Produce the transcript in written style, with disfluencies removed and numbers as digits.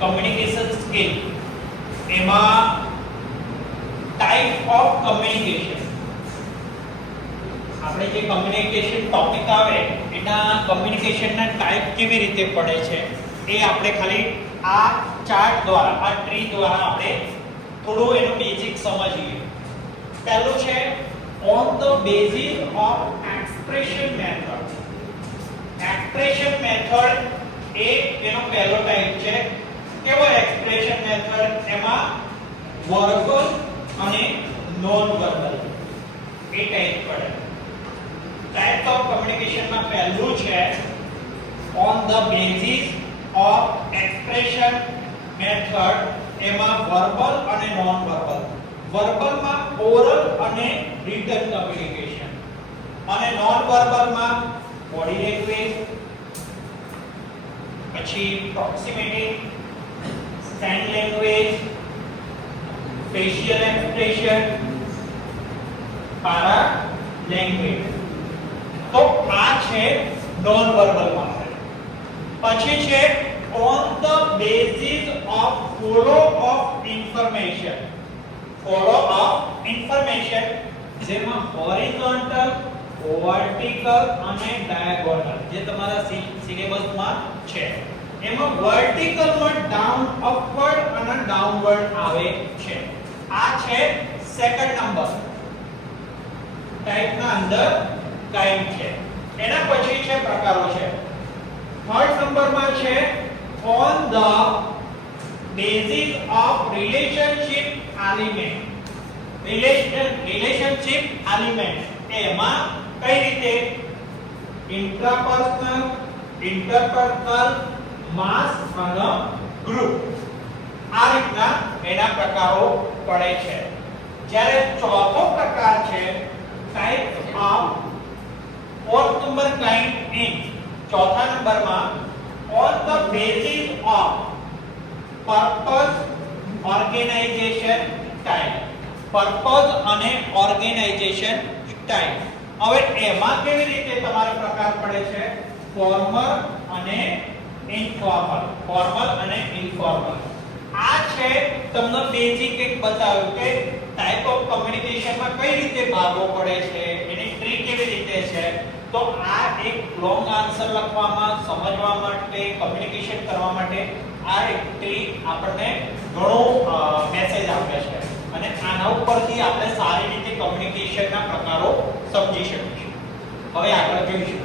Communication skill એમાં type of communication આપણે જે કમ્યુનિકેશન ટોપિક આવે એના કમ્યુનિકેશનના ટાઈપ કેવી રીતે પડે છે એ આપણે ખાલી આ ચાર્ટ દ્વારા આ ટ્રી દ્વારા આપણે થોડું એનું બેઝિક સમજીએ. પહેલું છે on the basis of expression method. Expression method એ એનો પહેલો ટાઈપ છે. કેવો એક્સપ્રેશન મેથડ? એમાં વર્બલ અને નોન વર્બલ એ ટાઈપ પડે. ટાઈપ ઓફ કમ્યુનિકેશન માં પહેલું છે on the basis of expression method. એમાં વર્બલ અને નોન વર્બલ. વર્બલ માં ઓરલ અને રિટન કમ્યુનિકેશન અને નોન વર્બલ માં બોડી લેંગ્વેજ, પછી proximity, stand language, facial expression, paralanguage. તો આ છે નોન વર્બલ માં. પછી છે on the basis of flow of information. flow of information જેમાં હોરિઝોન્ટલ, વર્ટિકલ અને ડાયાગોનલ જે તમારા સિલેબસમાં છે. એમાં વર્ટિકલ માં ડાઉન, અપવર્ડ અને ડાઉનવર્ડ આવે છે. આ છે સેકન્ડ નંબર ટાઈપના અંદર ટાઈપ છે. એના પછી છે પ્રકારો છે. થર્ડ નંબરમાં છે on the basis of relationship element. relationship element એમાં કઈ રીતે ઇન્ટ્રાપર્સનલ, ઇન્ટરપર્સનલ, માસ અને ગ્રુપ આ રીતના એના પ્રકારો પડે છે. જ્યારે ચોથો પ્રકાર છે type of fourth number kind in. ચોથા નંબરમાં on the basis of purpose, organization, type. purpose અને organization type. હવે એમાં કેવી રીતે તમારે પ્રકાર પડે છે? ફોર્મલ અને ઇન્ફોર્મલ. ફોર્મલ અને ઇન્ફોર્મલ. આ છે તમને બેઝિક એક બતાવ્યું કે ટાઈપ ઓફ કમ્યુનિકેશન માં કઈ રીતે ભાગો પડે છે, એની ટ્રી કેવી રીતે છે. તો આ એક લોંગ આન્સર લખવામાં, સમજવા માટે, કમ્યુનિકેશન કરવા માટે આ એક ટ્રી આપણને ઘણો મેસેજ આપે છે અને આના ઉપરથી આપણે સારી રીતે કમ્યુનિકેશનના પ્રકારો સમજી શકીશું. હવે આગળ જોઈશું.